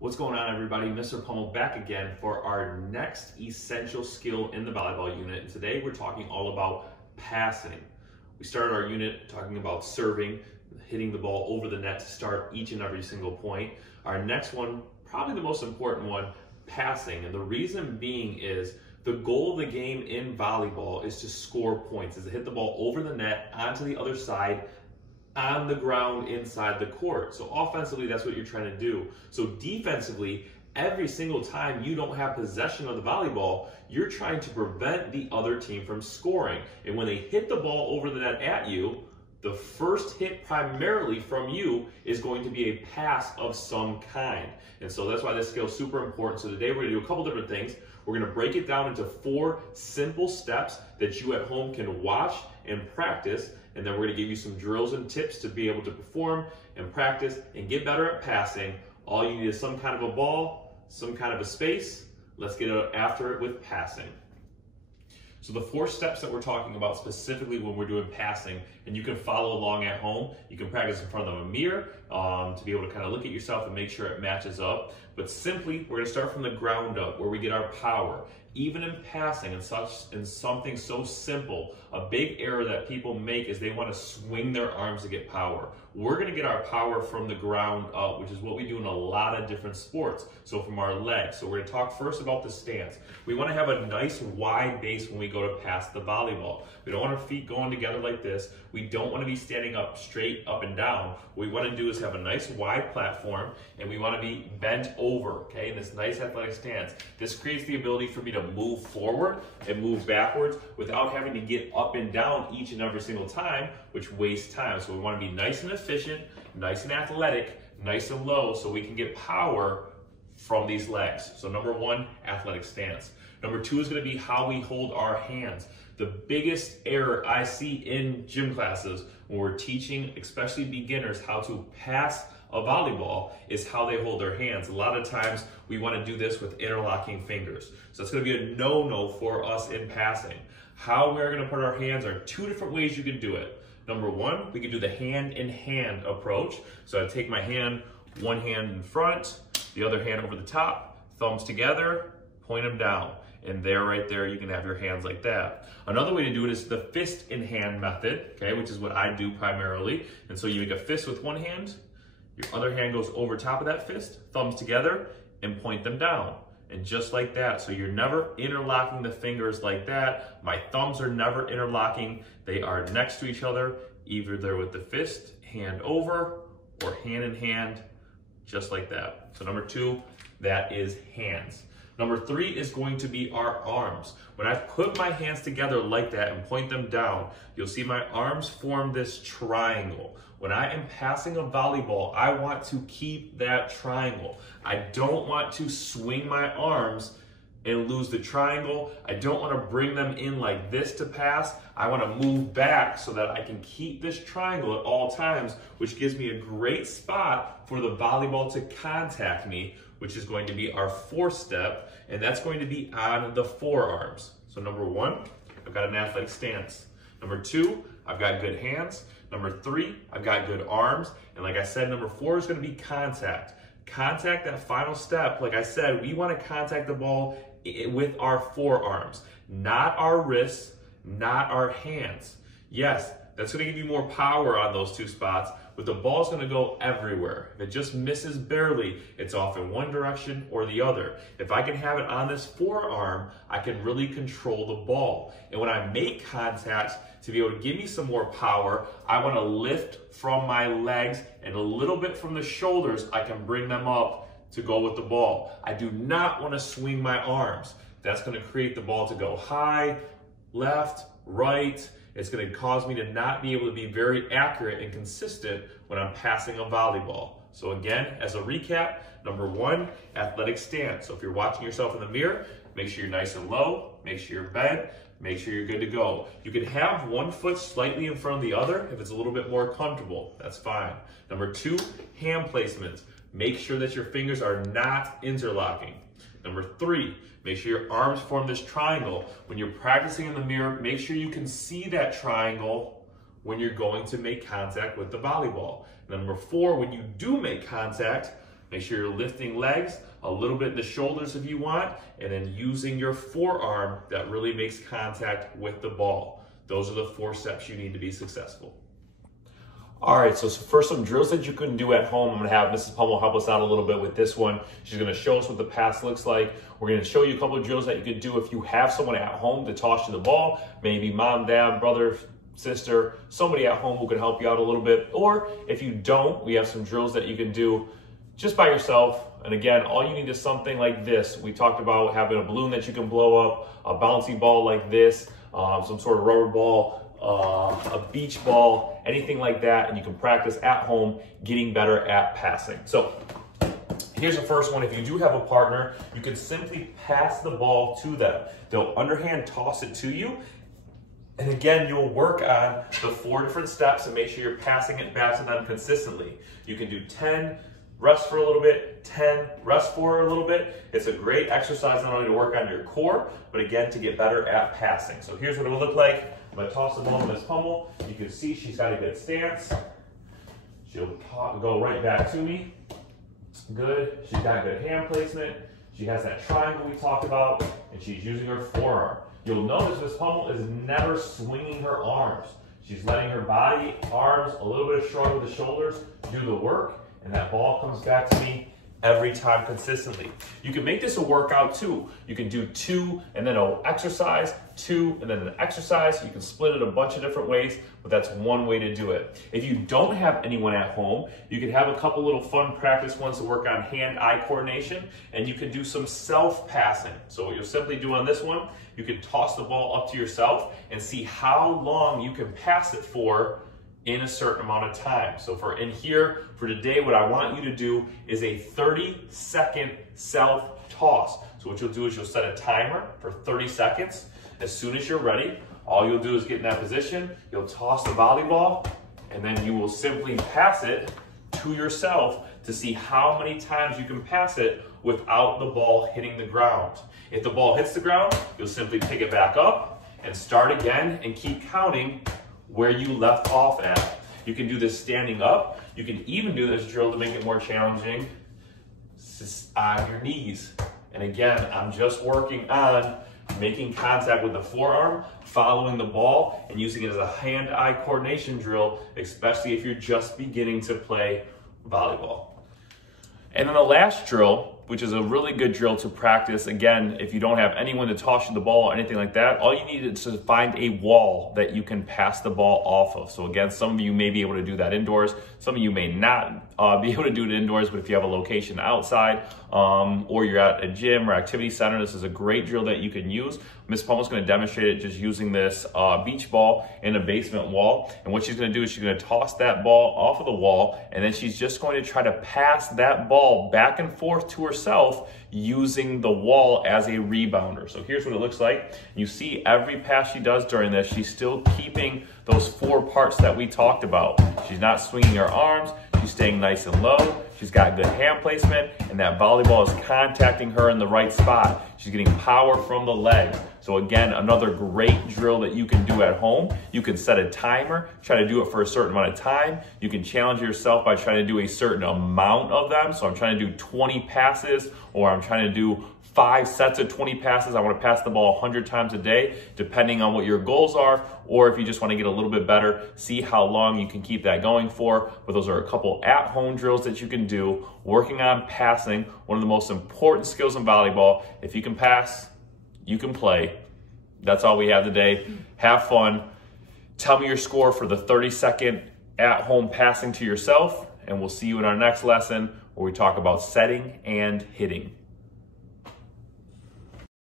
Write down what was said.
What's going on, everybody? Mr. Pummel back again for our next essential skill in the volleyball unit. And today we're talking all about passing. We started our unit talking about serving, hitting the ball over the net to start each and every single point. Our next one, probably the most important one, passing. And the reason being is the goal of the game in volleyball is to score points, is to hit the ball over the net, onto the other side, on the ground inside the court. So offensively, that's what you're trying to do. So defensively, every single time you don't have possession of the volleyball, you're trying to prevent the other team from scoring. And when they hit the ball over the net at you, the first hit primarily from you is going to be a pass of some kind. And so that's why this skill is super important. So today we're gonna do a couple different things. We're gonna break it down into 4 simple steps that you at home can watch and practice. And then we're gonna give you some drills and tips to be able to perform and practice and get better at passing. All you need is some kind of a ball, some kind of a space. Let's get after it with passing. So the 4 steps that we're talking about specifically when we're doing passing, and you can follow along at home. You can practice in front of a mirror to be able to kind of look at yourself and make sure it matches up. But simply, we're gonna start from the ground up where we get our power. Even in passing in something so simple, a big error that people make is they want to swing their arms to get power. We're going to get our power from the ground up, which is what we do in a lot of different sports. So from our legs. So we're going to talk first about the stance. We want to have a nice wide base when we go to pass the volleyball. We don't want our feet going together like this. We don't want to be standing up straight up and down. What we want to do is have a nice wide platform, and we want to be bent over, okay, in this nice athletic stance. This creates the ability for me to move forward and move backwards without having to get up and down each and every single time, which wastes time. So we want to be nice and efficient, nice and athletic, nice and low, so we can get power from these legs. So number 1, athletic stance. Number 2 is going to be how we hold our hands. The biggest error I see in gym classes when we're teaching, especially beginners, how to pass a volleyball is how they hold their hands. A lot of times we want to do this with interlocking fingers. So it's going to be a no-no for us in passing. How we're going to put our hands are 2 different ways you can do it. Number 1, we can do the hand-in-hand approach. So I take my hand, one hand in front, the other hand over the top, thumbs together, point them down. And there, right there, you can have your hands like that. Another way to do it is the fist in hand method, okay, which is what I do primarily. And so you make a fist with one hand, your other hand goes over top of that fist, thumbs together, and point them down. And just like that. So you're never interlocking the fingers like that. My thumbs are never interlocking. They are next to each other. Either they're with the fist, hand over, or hand in hand, just like that. So number 2, that is hands. Number 3 is going to be our arms. When I put my hands together like that and point them down, you'll see my arms form this triangle. When I am passing a volleyball, I want to keep that triangle. I don't want to swing my arms and lose the triangle. I don't want to bring them in like this to pass. I want to move back so that I can keep this triangle at all times, which gives me a great spot for the volleyball to contact me, which is going to be our 4th step, and that's going to be on the forearms. So number 1, I've got an athletic stance. Number 2, I've got good hands. Number 3, I've got good arms. And like I said, number 4 is going to be contact. Contact, that final step, like I said, we want to contact the ball with our forearms, not our wrists, not our hands. Yes, that's going to give you more power on those 2 spots, but the ball's going to go everywhere. If it just misses barely, it's off in one direction or the other. If I can have it on this forearm, I can really control the ball. And when I make contact, to be able to give me some more power, I want to lift from my legs and a little bit from the shoulders, I can bring them up to go with the ball. I do not want to swing my arms. That's going to create the ball to go high, left, right. It's going to cause me to not be able to be very accurate and consistent when I'm passing a volleyball. So again, as a recap, number 1, athletic stance. So if you're watching yourself in the mirror, make sure you're nice and low, make sure you're bent, make sure you're good to go. You can have one foot slightly in front of the other if it's a little bit more comfortable. That's fine. Number 2, hand placement. Make sure that your fingers are not interlocking. Number 3, make sure your arms form this triangle. When you're practicing in the mirror, make sure you can see that triangle when you're going to make contact with the volleyball. Number 4, when you do make contact, Make sure you're lifting legs, a little bit in the shoulders if you want, and then using your forearm that really makes contact with the ball. Those are the 4 steps you need to be successful. All right, so for some drills that you can do at home, I'm gonna have Mrs. Pummel help us out a little bit with this one. She's gonna show us what the pass looks like. We're gonna show you a couple of drills that you can do if you have someone at home to toss you the ball, maybe mom, dad, brother, sister, somebody at home who can help you out a little bit. Or if you don't, we have some drills that you can do just by yourself. And again, all you need is something like this. We talked about having a balloon that you can blow up, a bouncy ball like this, some sort of rubber ball, a beach ball, anything like that, and you can practice at home getting better at passing. So here's the first one. If you do have a partner, you can simply pass the ball to them. They'll underhand toss it to you. And again, you'll work on the 4 different steps and make sure you're passing it back to them consistently. You can do 10, rest for a little bit, 10, rest for a little bit. It's a great exercise not only to work on your core, but again, to get better at passing. So here's what it will look like. I'm gonna toss the ball to Miss Pummel. You can see she's got a good stance. She'll go right back to me. Good. She's got good hand placement. She has that triangle we talked about, and she's using her forearm. You'll notice Miss Pummel is never swinging her arms. She's letting her body, arms, a little bit of shrug with the shoulders do the work, and that ball comes back to me every time consistently. You can make this a workout too. You can do 2 and then an exercise, 2 and then an exercise. You can split it a bunch of different ways, but that's one way to do it. If you don't have anyone at home, you can have a couple little fun practice ones to work on hand-eye coordination, and you can do some self-passing. So what you'll simply do on this one, you can toss the ball up to yourself and see how long you can pass it for in a certain amount of time. So for today, what I want you to do is a 30-second self-toss. So what you'll do is you'll set a timer for 30 seconds. As soon as you're ready, all you'll do is get in that position, you'll toss the volleyball, and then you will simply pass it to yourself to see how many times you can pass it without the ball hitting the ground. If the ball hits the ground, you'll simply pick it back up and start again and keep counting where you left off at. You can do this standing up. You can even do this drill to make it more challenging on your knees. And again, I'm just working on making contact with the forearm, following the ball, and using it as a hand-eye coordination drill, especially if you're just beginning to play volleyball. And then the last drill, which is a really good drill to practice. Again, if you don't have anyone to toss you the ball or anything like that, all you need is to find a wall that you can pass the ball off of. So again, some of you may be able to do that indoors. Some of you may not be able to do it indoors, but if you have a location outside or you're at a gym or activity center, this is a great drill that you can use. Miss Pummel's going to demonstrate it just using this beach ball in a basement wall. And what she's going to do is she's going to toss that ball off of the wall, and then she's just going to try to pass that ball back and forth to herself using the wall as a rebounder. So here's what it looks like. You see every pass she does during this, she's still keeping those 4 parts that we talked about. She's not swinging her arms. She's staying nice and low. She's got good hand placement, and that volleyball is contacting her in the right spot. She's getting power from the leg. So again, another great drill that you can do at home. You can set a timer, try to do it for a certain amount of time. You can challenge yourself by trying to do a certain amount of them. So I'm trying to do 20 passes, or I'm trying to do 5 sets of 20 passes. I want to pass the ball 100 times a day, depending on what your goals are, or if you just want to get a little bit better, see how long you can keep that going for. But those are a couple at-home drills that you can do, working on passing, one of the most important skills in volleyball. If you can pass, you can play. That's all we have today. Have fun. Tell me your score for the 30-second at-home passing to yourself, and we'll see you in our next lesson where we talk about setting and hitting.